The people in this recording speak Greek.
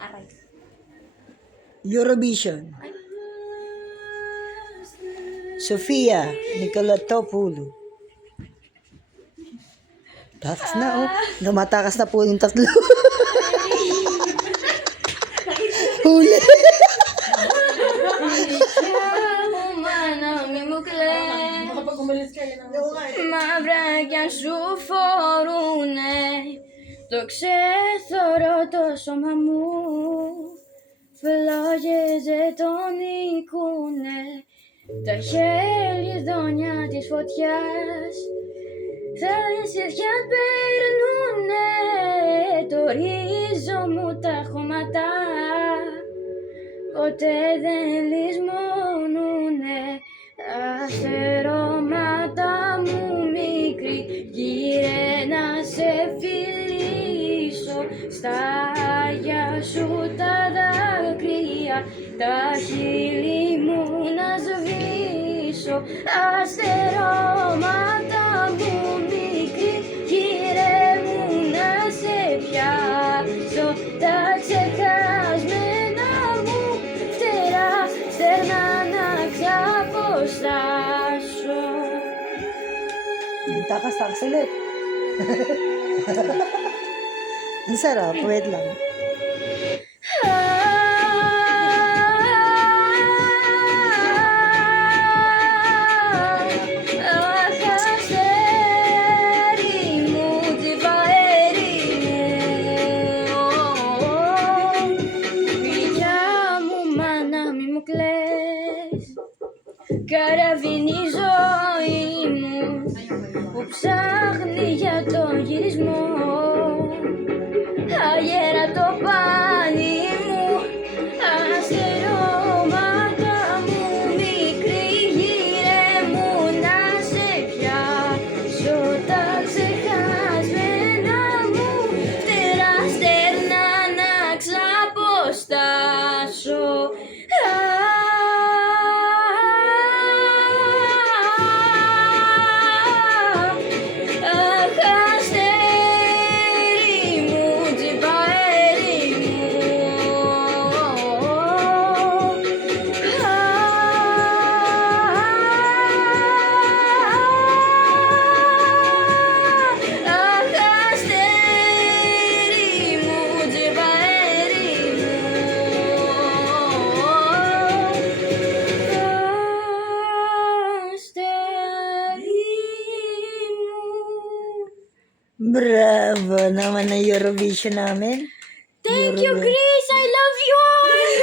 Aray. Eurovision. Sofia Nicolatopoulou. Takas na, oh. Lumatakas na po yung tatlo. Huli. Μαύρα κι αν σου φορούνε το ξέθωρο το σώμα μου, φλόγες τον νικούνε τα χελιδόνια της φωτιάς, θα σιρτιά περνούνε το ρίζο μου τα χώματα, ποτέ δεν λησμονούνε αφαιρώματα μου μικρή, γύρε να σε φιλήσω, στα άγια σου τα δάκρυα, τα χείλη μου να σβήσω, αστερώματα μου μικρή, γύρε μου να σε πιάσω, τα ξεχασμένα μου φτερά, στερνά να ξαποστάσω. Takas ulit. Ang sarap. Wait lang. Καραβίνει η ζωή μου που ψάχνει για τον γυρισμό, αγέρα το πάνι μου, αστερώματα μου μικρή, γύρε μου να σε πιάσω, τα ξεχασμένα μου φτερά, στερνά να ξαποστάσω. Bravo naman na Eurovision namin. Thank you, Chris!